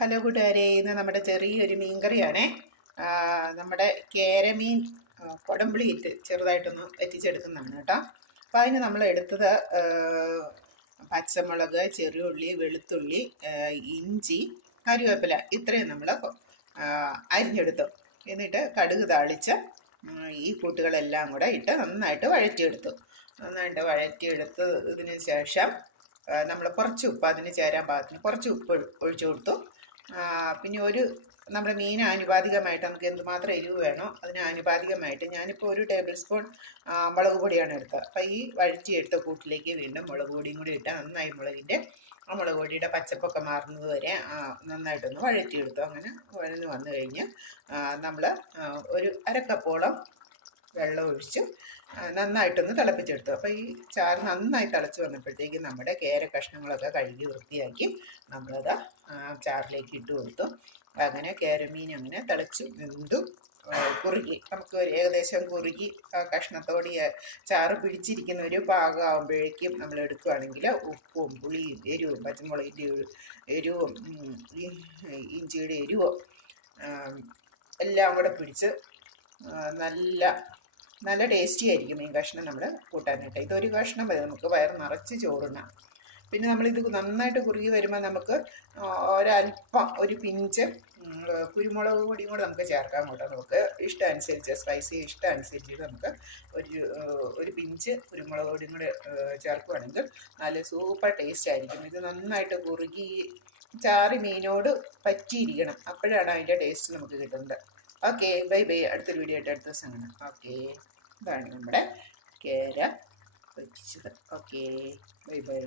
Hello കൂട്ടുകാരെ ഇന്ന് നമ്മുടെ ചെറിയൊരു മീൻകറിയാണേ. നമ്മുടെ കേരമീൻ ആ, കൊടംപുളി ഇട്ട് ചെറുതായിട്ടൊന്ന് എത്തിച്ചെടുക്കുന്നതാണ് കേട്ടോ. അപ്പോൾ അതിന് നമ്മൾ എടുത്തത് പച്ചമുളക് ചെറിയുള്ളി വെളുത്തുള്ളി ഇഞ്ചി കറിവേപ്പില ഇത്രയും നമ്മൾ അരിഞ്ഞെടുത്തു. എന്നിട്ട് കടുക് താളിച്ച് ഈ കൂട്ടുകളെല്ലാം കൂടെ ഇട്ട് നന്നായിട്ട് വഴറ്റിയെടുത്തു. നന്നായിട്ട് വഴറ്റിയെടുത്ത് ഇതിന് ശേഷം നമ്മൾ കുറച്ച് ഉപ്പ് അതിന് ചേരാൻ പാകത്തിന് കുറച്ച് ഉപ്പ് ഒഴി- ഒഴിച്ചു കൊടുത്തു. പിന്നെ ഒരു നമ്മുടെ മീൻ ആനുപാതികമായിട്ട് നമുക്ക് എന്തുമാത്രം എരിവ് വേണോ അതിന് ആനുപാതികമായിട്ട് ഞാനിപ്പോൾ ഒരു ടേബിൾ സ്പൂൺ മുളക് പൊടിയാണ് എടുത്തത്. അപ്പോൾ ഈ വഴറ്റിയെടുത്ത കൂട്ടിലേക്ക് വീണ്ടും മുളക് പൊടിയും കൂടി ഇട്ട് നന്നായി മുളകിന്റെ ആ മുളക് പൊടിയുടെ പച്ചപ്പൊക്കെ മാറുന്നത് വരെ നന്നായിട്ടൊന്ന് വഴറ്റിയെടുത്തു. അങ്ങനെ വഴന്ന് വന്നു കഴിഞ്ഞ് നമ്മൾ ഒരു അരക്കപ്പോളം വെള്ളം ഒഴിച്ച് നന്നായിട്ടൊന്ന് തിളപ്പിച്ചെടുത്തു. അപ്പോൾ ഈ ചാറ് നന്നായി തിളച്ച് വന്നപ്പോഴത്തേക്കും നമ്മുടെ കേര കഷ്ണങ്ങളൊക്കെ കഴുകി വൃത്തിയാക്കി നമ്മളത് ചാറിലേക്ക് ഇട്ട് കൊടുത്തു. അങ്ങനെ കേരമീൻ അങ്ങനെ തിളച്ച് വെന്തു കുറുകി. നമുക്ക് ഒരു ഏകദേശം കുറുകി കഷ്ണത്തോട് ചാറ് പിടിച്ചിരിക്കുന്ന ഒരു പാകമാകുമ്പോഴേക്കും നമ്മൾ എടുക്കുകയാണെങ്കിൽ ഉപ്പും പുളിയും എരിവും പച്ചമുളകിന്റെ എരി- എരിവും ഇഞ്ചിയുടെ എരിവും എല്ലാം കൂടെ പിടിച്ച് നല്ല നല്ല ടേസ്റ്റി ആയിരിക്കും മീൻ കഷ്ണം നമ്മൾ കൂട്ടാനായിട്ട്. ഇതൊരു കഷ്ണം മതി നമുക്ക് വയറ് നിറച്ച് ചോറുണ്ണാം പിന്നെ നമ്മളിത് നന്നായിട്ട് കുറുകി വരുമ്പോൾ നമുക്ക് ഒരൽപ്പം ഒരു പിഞ്ച് കുരുമുളക് പൊടിയും കൂടെ നമുക്ക് ചേർക്കാം കൂട്ടോ. നമുക്ക് ഇഷ്ടം അനുസരിച്ച് സ്പൈസി ഇഷ്ടം അനുസരിച്ച് നമുക്ക് ഒരു ഒരു പിഞ്ച് കുരുമുളക് പൊടിയും കൂടെ ചേർക്കുകയാണെങ്കിൽ നല്ല സൂപ്പർ ടേസ്റ്റ് ആയിരിക്കും. ഇത് നന്നായിട്ട് കുറുകി ചാറി മീനോട് പറ്റിയിരിക്കണം. അപ്പോഴാണ് അതിന്റെ ടേസ്റ്റ് നമുക്ക് കിട്ടുന്നത്. Okay bye bye. അടുത്തൊരു വീഡിയോ ആയിട്ട് അടുത്ത ദിവസം കാണാം. ഓക്കെ ഇതാണ് നമ്മുടെ കേര വെച്ചത് ഓക്കെ ബൈ ബൈ.